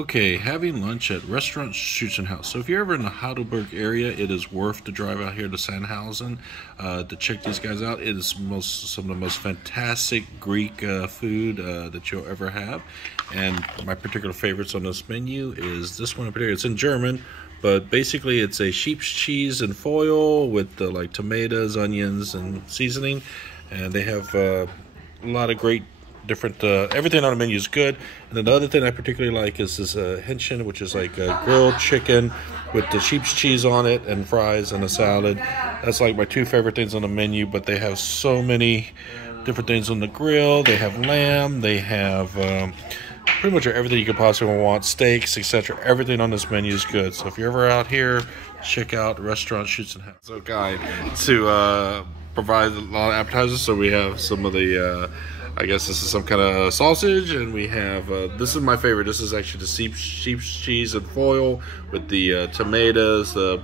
Okay, having lunch at Restaurant Schützenhaus. So if you're ever in the Heidelberg area, it is worth to drive out here to Sandhausen to check these guys out. It is some of the most fantastic Greek food that you'll ever have. And my particular favorites on this menu is this one in particular. It's in German, but basically it's a sheep's cheese and foil with like tomatoes, onions, and seasoning. And they have a lot of great different everything on the menu is good. And then the other thing I particularly like is this Hähnchen, which is like grilled chicken with the sheep's cheese on it and fries and a salad. That's like my two favorite things on the menu, but they have so many different things on the grill. They have lamb, they have pretty much everything you could possibly want, steaks, etc. Everything on this menu is good. So if you're ever out here, check out Restaurant Schützenhaus. So guide to provide a lot of appetizers. So we have some of the I guess this is some kind of sausage, and we have, this is my favorite. This is actually the sheep's cheese and foil with the tomatoes, the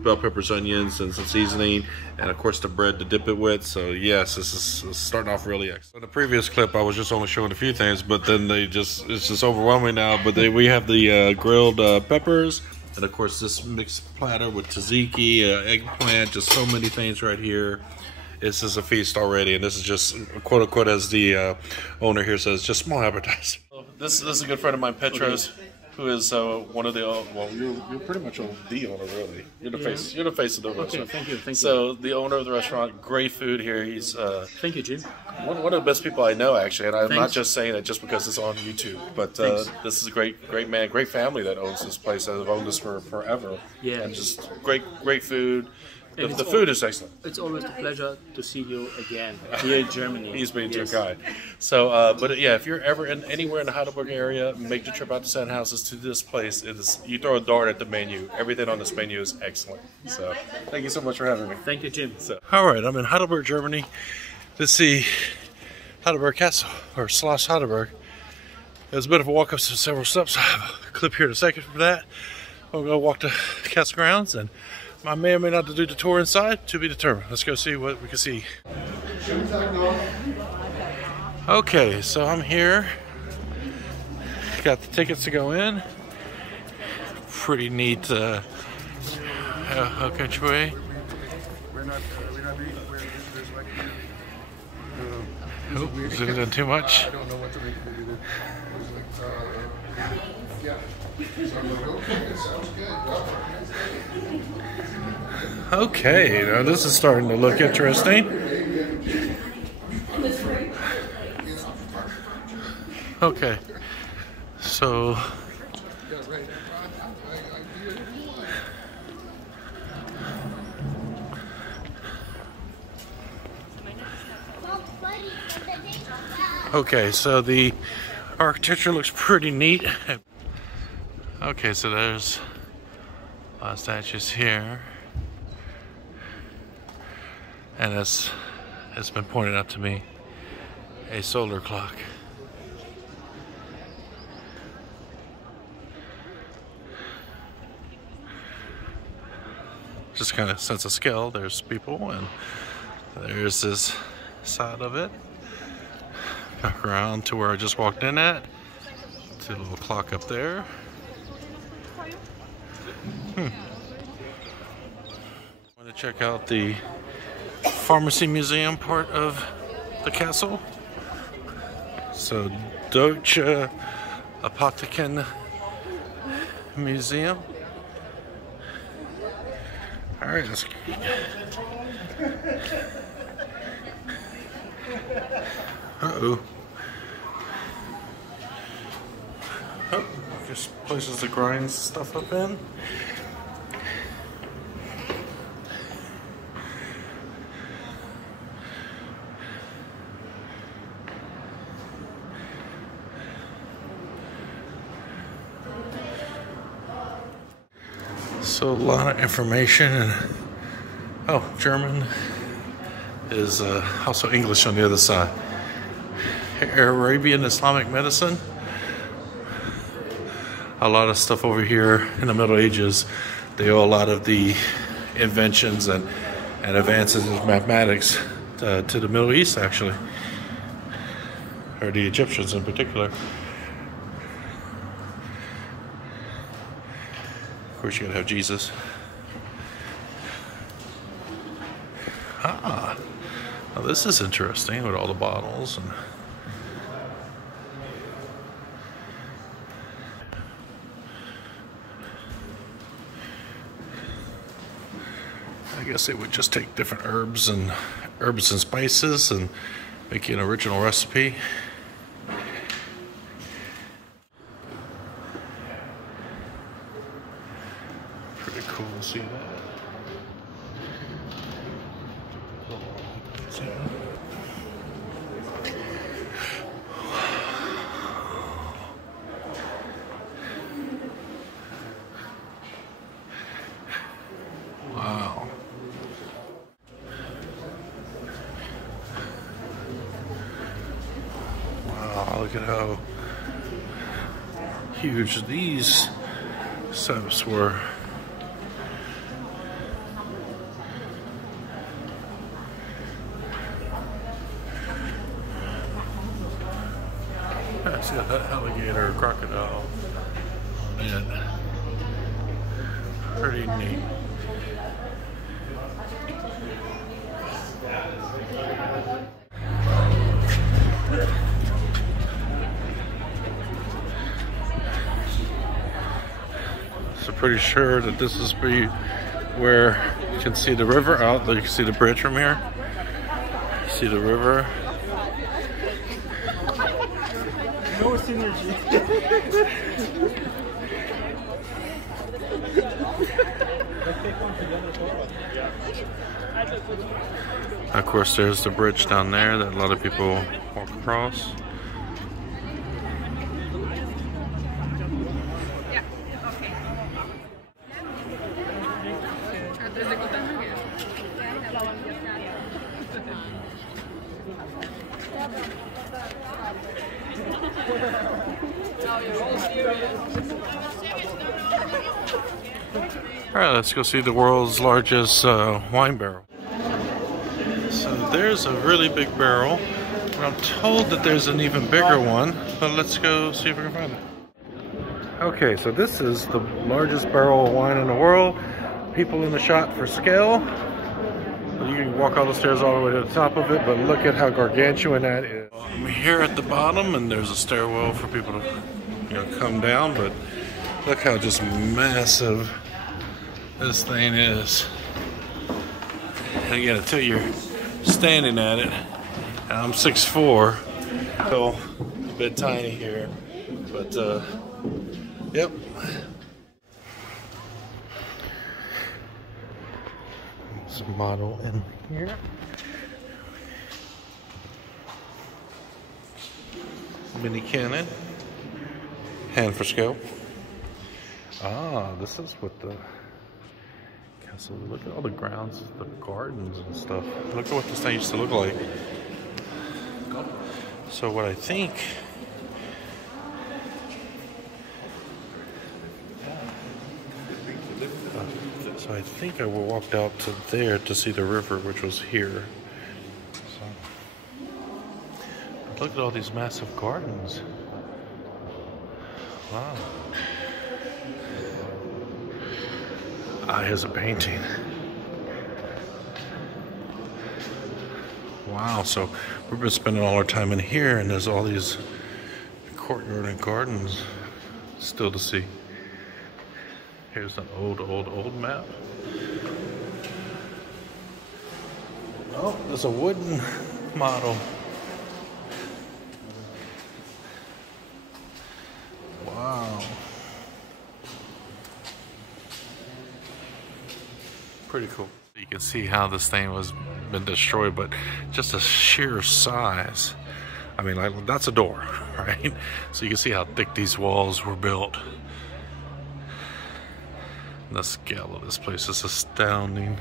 bell peppers, onions, and some seasoning, and of course the bread to dip it with. So yes, this is starting off really excellent. In the previous clip, I was just only showing a few things, but then it's just overwhelming now. But we have the grilled peppers, and of course this mixed platter with tzatziki, eggplant, just so many things right here. This is a feast already, and this is just, quote unquote, as the owner here says, just small appetizer. This is a good friend of mine, Petros, who is one of the well, you're pretty much the owner, really. You're the face. You're the face of the restaurant. Thank you. So the owner of the restaurant, great food here. He's thank you, Jim. One of the best people I know, actually, and I'm not just saying it just because it's on YouTube. But this is a great man, great family that owns this place. That have owned this for forever. Yeah, and just great food. The food is excellent. It's always a pleasure to see you again here in Germany. He's been too kind. So, but yeah, if you're ever anywhere in the Heidelberg area, make the trip out to Sandhausen to this place. You throw a dart at the menu. Everything on this menu is excellent. So, thank you so much for having me. Thank you, Jim. So, all right, I'm in Heidelberg, Germany to see Heidelberg Castle, or Schloss Heidelberg. It was a bit of a walk up several steps. I have a clip here in a second for that. We'll go walk the castle grounds, and I may or may not do the tour inside, to be determined. Let's go see what we can see. Okay, so I'm here. Got the tickets to go in. Pretty neat entryway. Oh, zoomed in too much. I don't know what to make of it. Okay, now this is starting to look interesting. Okay, so the architecture looks pretty neat. Okay, so there's a lot of statues here. And as has been pointed out to me, a solar clock. Just kind of sense of scale. There's people, and there's this side of it. Back around to where I just walked in at. See a little clock up there. I'm going to check out the Pharmacy Museum part of the castle. So Deutsche Apotheken Museum. All right, let's oh, just places to grind stuff up in. So a lot of information, and German is also English on the other side. Arabian Islamic medicine. A lot of stuff over here in the Middle Ages. They owe a lot of the inventions and advances in mathematics to the Middle East, actually, or the Egyptians in particular. course, you gotta have Jesus. Ah, now this is interesting with all the bottles and. I guess they would just take different herbs and spices and make an original recipe. Pretty cool to see that. Wow. Wow, look at how huge these setups were. I see that alligator or crocodile on it. Pretty neat. So pretty sure that this is where you can see the river out. You can see the bridge from here. See the river. No synergy. Of course, there's the bridge down there that a lot of people walk across. Alright, let's go see the world's largest wine barrel. So there's a really big barrel. I'm told that there's an even bigger one, but let's go see if we can find it. Okay, so this is the largest barrel of wine in the world. People in the shot for scale. You can walk all the stairs all the way to the top of it, but look at how gargantuan that is. I'm here at the bottom, and there's a stairwell for people to come down, but look how just massive this thing is. And again, until you're standing at it, and I'm 6'4", so a bit tiny here, but yep. There's a model in here. Mini cannon, hand for scale. Ah, this is what the castle. Look at all the grounds, the gardens and stuff. Look at what this thing used to look like. So what I think. So I think I walked out to there to see the river, which was here. So, but look at all these massive gardens. Wow. Ah, here's a painting. Wow, so we've been spending all our time in here, and there's all these courtyard and gardens still to see. Here's an old map. Oh, there's a wooden model. Wow. Pretty cool. You can see how this thing was been destroyed, but just a sheer size. I mean, like, that's a door, right? So you can see how thick these walls were built. The scale of this place is astounding.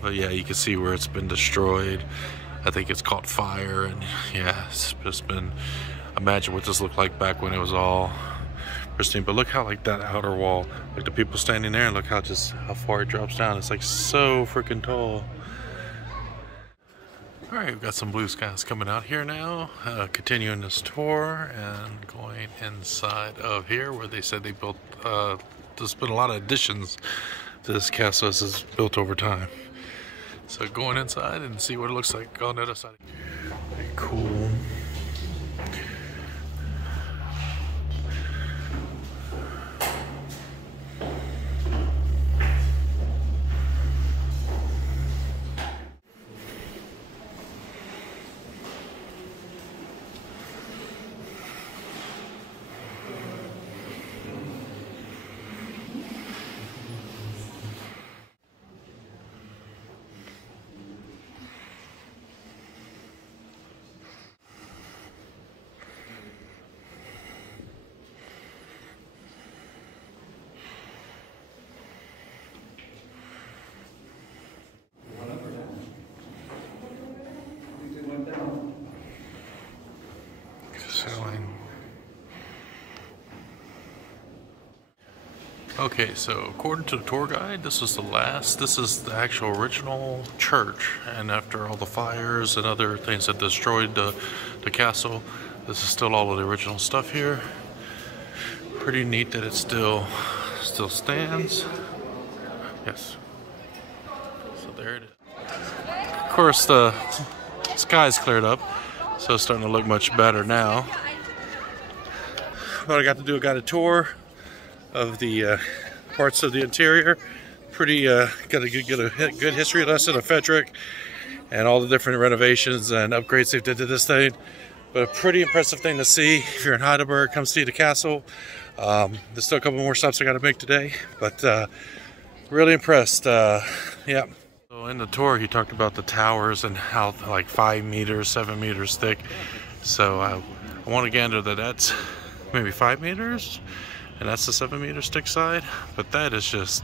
But yeah, you can see where it's been destroyed. I think it's caught fire, and yeah, it's just been, imagine what this looked like back when it was all pristine. But look how, like, that outer wall, like the people standing there, and look how far it drops down. It's like so freaking tall. All right, we've got some blue skies coming out here now. Continuing this tour and going inside of here where they said they built there's been a lot of additions to this castle as it's built over time. So going inside and see what it looks like on the other side. Very cool. Okay, so according to the tour guide, this is the actual original church, and after all the fires and other things that destroyed the castle, this is still all of the original stuff here. Pretty neat that it still stands. Yes. So there it is. Of course, the sky's cleared up, so it's starting to look much better now. What I got a tour of the parts of the interior. Pretty got a good history lesson of Frederick and all the different renovations and upgrades they did to this thing. But a pretty impressive thing to see. If you're in Heidelberg, come see the castle. There's still a couple more stops I got to make today, but really impressed. Yeah. So in the tour, he talked about the towers and how like 5 meters, 7 meters thick. So I want to gander that that's maybe 5 meters. And that's the 7 meter thick side, but that is just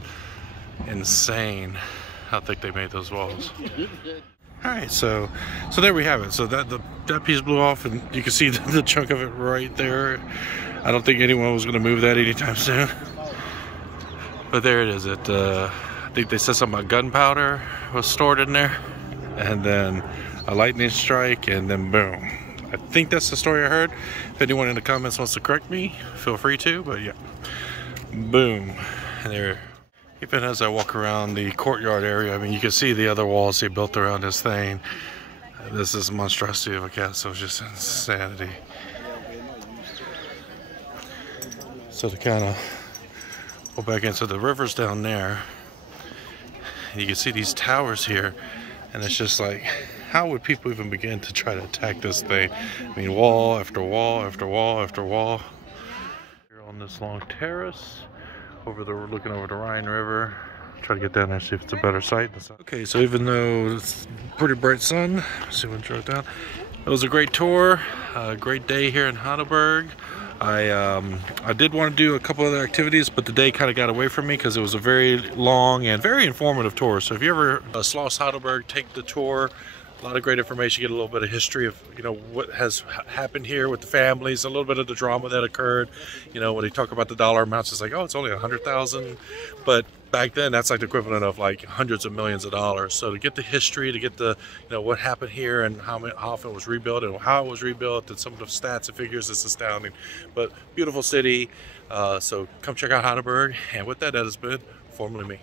insane how thick they made those walls. All right, so there we have it. So that piece blew off, and you can see the chunk of it right there. I don't think anyone was going to move that anytime soon. But there it is. I think they said something about gunpowder was stored in there, and then a lightning strike, and then boom. I think that's the story I heard. If anyone in the comments wants to correct me, feel free to, but yeah. Boom. And there. Even as I walk around the courtyard area, I mean, you can see the other walls they built around this thing. This is a monstrosity of a castle, just insanity. So to kind of go back into the rivers down there, and you can see these towers here, and it's just like, how would people even begin to try to attack this thing? I mean, wall after wall after wall after wall. Here on this long terrace, looking over the Rhine River. Try to get down there, see if it's a better sight. Okay, so even though it's pretty bright sun, let's see what I wrote down. It was a great tour, a great day here in Heidelberg. I did want to do a couple other activities, but the day kind of got away from me because it was a very long and very informative tour. So if you ever Schloss Heidelberg, take the tour. A lot of great information. You get a little bit of history of, you know, what has happened here with the families, a little bit of the drama that occurred. You know, when they talk about the dollar amounts, it's like, oh, it's only 100,000, but back then that's like the equivalent of like hundreds of millions of dollars. So to get the history, to get the, you know, what happened here and how often it was rebuilt and how it was rebuilt and some of the stats and figures, it's astounding. But beautiful city. So come check out Heidelberg. And with that, that has been Formerly Me.